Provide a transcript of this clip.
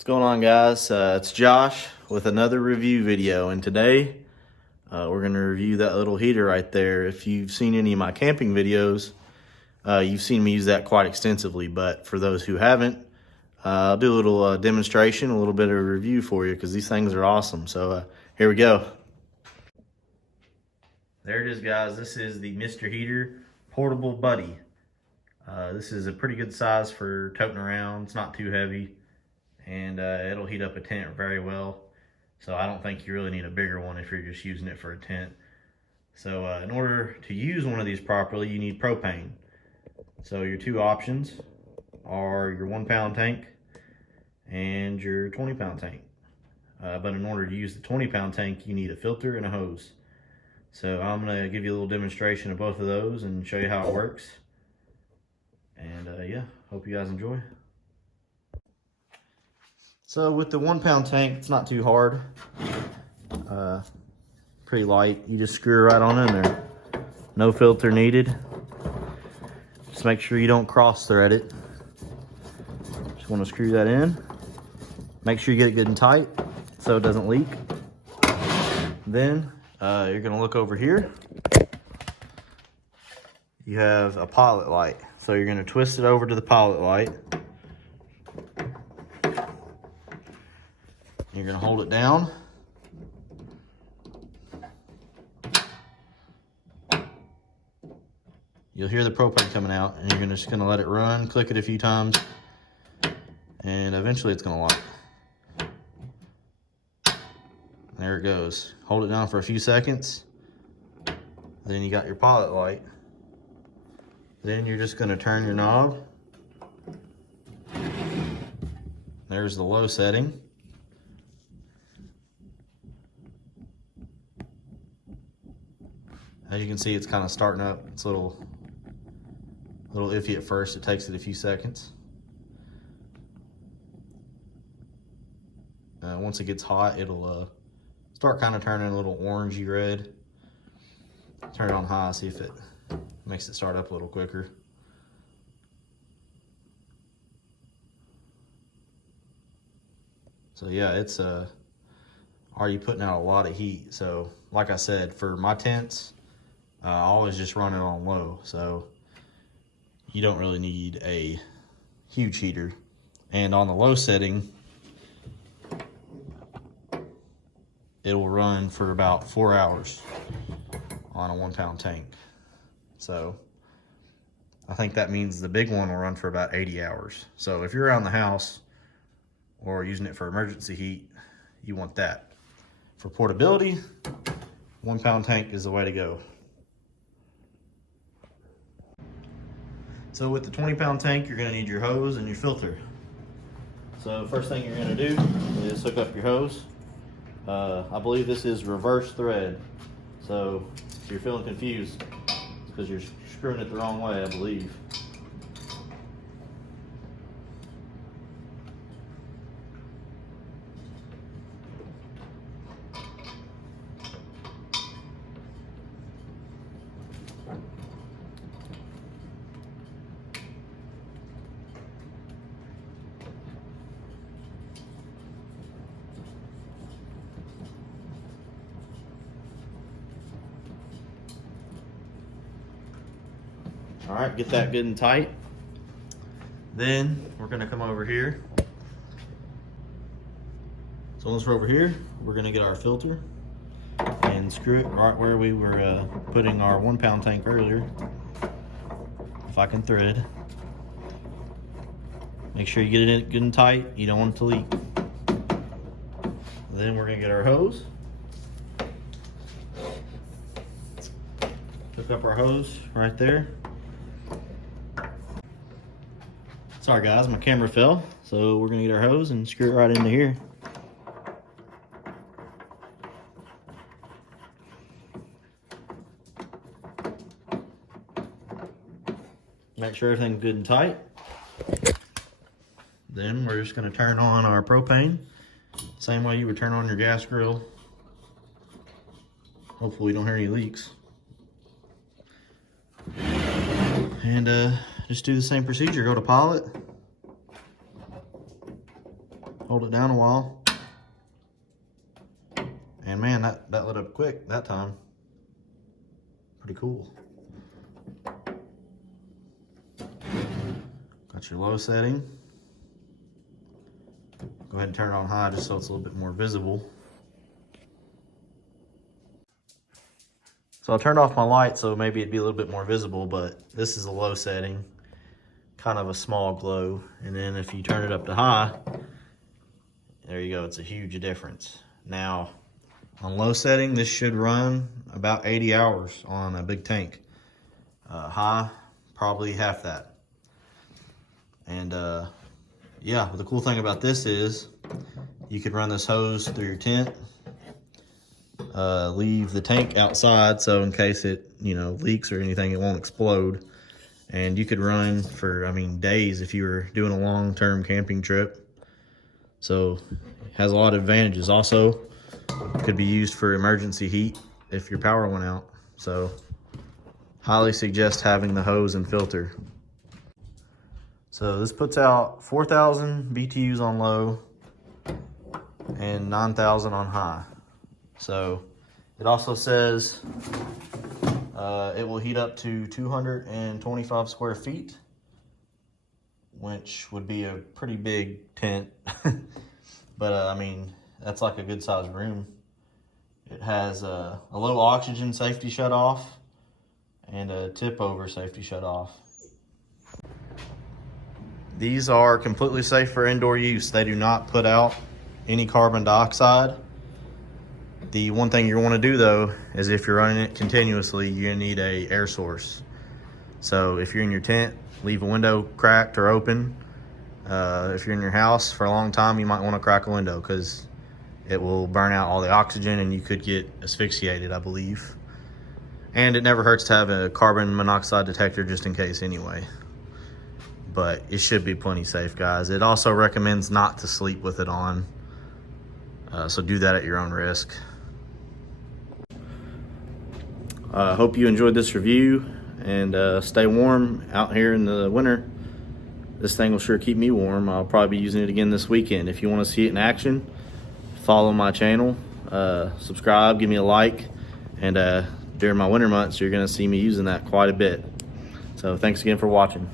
What's going on, guys? It's Josh with another review video, and today we're going to review that little heater right there. If you've seen any of my camping videos, you've seen me use that quite extensively, but for those who haven't, I'll do a little demonstration, a little bit of a review for you, because these things are awesome. So here we go. There it is, guys. This is the Mr. Heater Portable Buddy. This is a pretty good size for toting around. It's not too heavy, and it'll heat up a tent very well. So I don't think you really need a bigger one if you're just using it for a tent. So in order to use one of these properly, you need propane. So your two options are your 1 pound tank and your 20 pound tank. But in order to use the 20 pound tank, you need a filter and a hose. So I'm gonna give you a little demonstration of both of those and show you how it works. And yeah, hope you guys enjoy. So with the 1 pound tank, it's not too hard. Pretty light. You just screw it right on in there. No filter needed. Just make sure you don't cross thread it. Just want to screw that in. Make sure you get it good and tight so it doesn't leak. Then you're gonna look over here. You have a pilot light. So you're gonna twist it over to the pilot light. You're gonna hold it down. You'll hear the propane coming out, and you're just gonna let it run, click it a few times, and eventually it's gonna lock. There it goes. Hold it down for a few seconds. Then you got your pilot light. Then you're just gonna turn your knob. There's the low setting. As you can see, it's kind of starting up. It's a little iffy at first. It takes it a few seconds. Once it gets hot, it'll start kind of turning a little orangey red. Turn it on high, see if it makes it start up a little quicker. So yeah, it's already putting out a lot of heat. So like I said, for my tents, I always just run it on low. So you don't really need a huge heater. And on the low setting, it'll run for about 4 hours on a 1 pound tank. So I think that means the big one will run for about 80 hours. So if you're around the house or using it for emergency heat, you want that. For portability, 1 pound tank is the way to go. So with the 20 pound tank, you're gonna need your hose and your filter. So first thing you're gonna do is hook up your hose. I believe this is reverse thread. So if you're feeling confused, it's because you're screwing it the wrong way, I believe. All right, get that good and tight. Then we're gonna come over here. So once we're over here, we're gonna get our filter and screw it right where we were putting our 1 pound tank earlier. If I can thread. Make sure you get it good and tight. You don't want it to leak. Then we're gonna get our hose. Hook up our hose right there. Sorry guys, my camera fell. So we're gonna get our hose and screw it right into here. Make sure everything's good and tight. Then we're just gonna turn on our propane. Same way you would turn on your gas grill. Hopefully we don't hear any leaks. And just do the same procedure. Go to pilot, Hold it down a while. And man, that lit up quick that time. Pretty cool. Got your low setting. Go ahead and turn it on high just so it's a little bit more visible. So I turned off my light so maybe it'd be a little bit more visible, but this is a low setting, kind of a small glow. And then if you turn it up to high, there you go, it's a huge difference. Now, on low setting, this should run about 80 hours on a big tank. High, probably half that. And yeah, but the cool thing about this is you could run this hose through your tent, leave the tank outside so in case it, you know, leaks or anything, it won't explode. And you could run for, I mean, days if you were doing a long-term camping trip. So it has a lot of advantages. Also, could be used for emergency heat if your power went out. So highly suggest having the hose and filter. So this puts out 4,000 BTUs on low and 9,000 on high. So it also says it will heat up to 225 square feet, which would be a pretty big tent. But I mean, that's like a good sized room. It has a low oxygen safety shut off and a tip over safety shut off. These are completely safe for indoor use. They do not put out any carbon dioxide. The one thing you want to do though is if you're running it continuously, you're gonna need a air source. So if you're in your tent, leave a window cracked or open. If you're in your house for a long time, you might want to crack a window because it will burn out all the oxygen and you could get asphyxiated, I believe. And it never hurts to have a carbon monoxide detector just in case anyway. But it should be plenty safe, guys. It also recommends not to sleep with it on. So do that at your own risk. Hope you enjoyed this review and stay warm out here in the winter. This thing will sure keep me warm. I'll probably be using it again this weekend. If you want to see it in action, follow my channel, subscribe, give me a like, and during my winter months, you're going to see me using that quite a bit. So thanks again for watching.